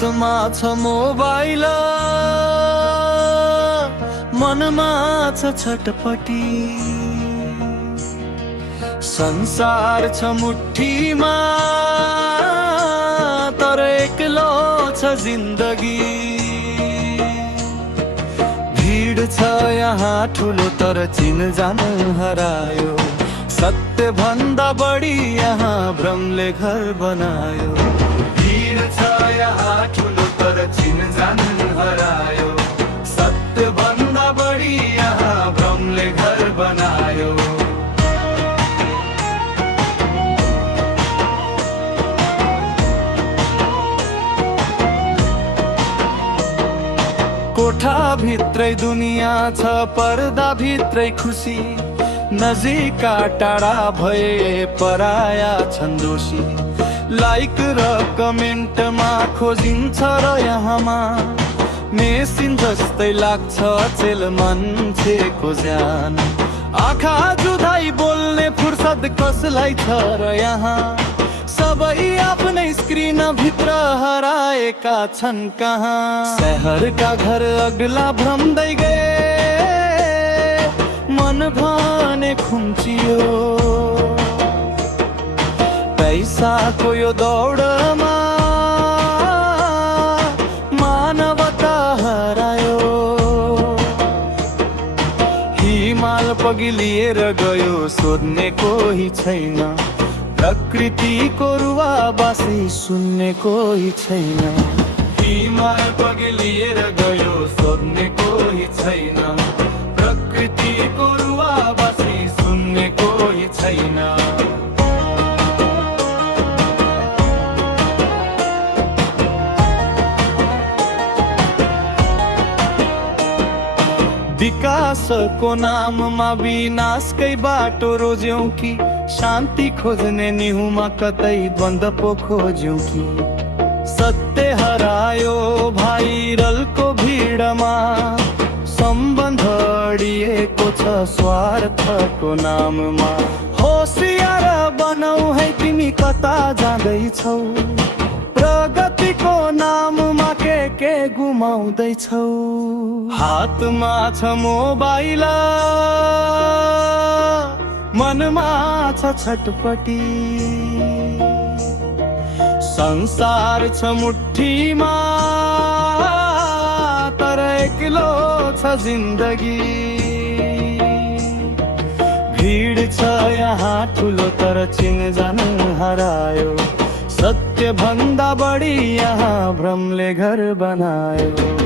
हातमा छ मोबाइल, मनमा छ छटपटी। संसार छ मुठीमा, तर एक्लो छ जिन्दगी। भीड छ यहाँ ठुलो, तर चिनजान हरायो। सत्य भन्दा बढी यहाँ भ्रमले घर बनायो। भीड छ यहाँ ठुलो, तर चिनजान हरायो। सत्य भन्दा बढी यहाँ भ्रमले घर बनायो। कोठा भित्रै दुनिया छ, पर्दा भित्रै खुसी। नजिकका टाढा भए पराया छन् दोषी। लाइक र कमेन्टमा खोजिन्छ र यहाँमा मेसिन जस्तै लाग्छ चेल मान्छेको ज्यान। आँखा जुधाई बोल्ने फुर्सद कसलाई छ र यहाँ सबै आफ्नै स्क्रिन भित्र हराएका छन् कहाँ। शहरका घर अग्ला भ्रम्दै गए, मन भने खुम्चियो। पैसाको यो दौडमा मानवता हरायो। हिमाल पगिलिएर गयो, सोध्ने कोही छैन। प्रकृतिको रुवाबासी सुन्ने कोही छैन। हिमाल पगिलिएर गयो, सोध्ने कोही छैन। प्रकृतिको रुवाबासी सुन्ने कोही छैन। विकासको नाममा विनाशकै बाटो रोज्यौं कि शान्ति खोज्ने निहुमा कतै द्वन्द पो खोज्यौं कि। सत्य हरायो भाइरलको भिडमा, सम्बन्ध अडिएको छ स्वार्थको नाममा। होसियार बनाऊ है तिमी कता जाँदैछौ, प्रगतिको नाममा के गुमाउँदैछौ। हातमा छ मोबाइल, मनमा छ छटपटी। संसार छ मुठीमा, तर एक्लो छ जिन्दगी। भीड छ यहाँ ठुलो, तर चिनजान हरायो। सत्य भन्दा बढी यहाँ भ्रमले घर बनायो।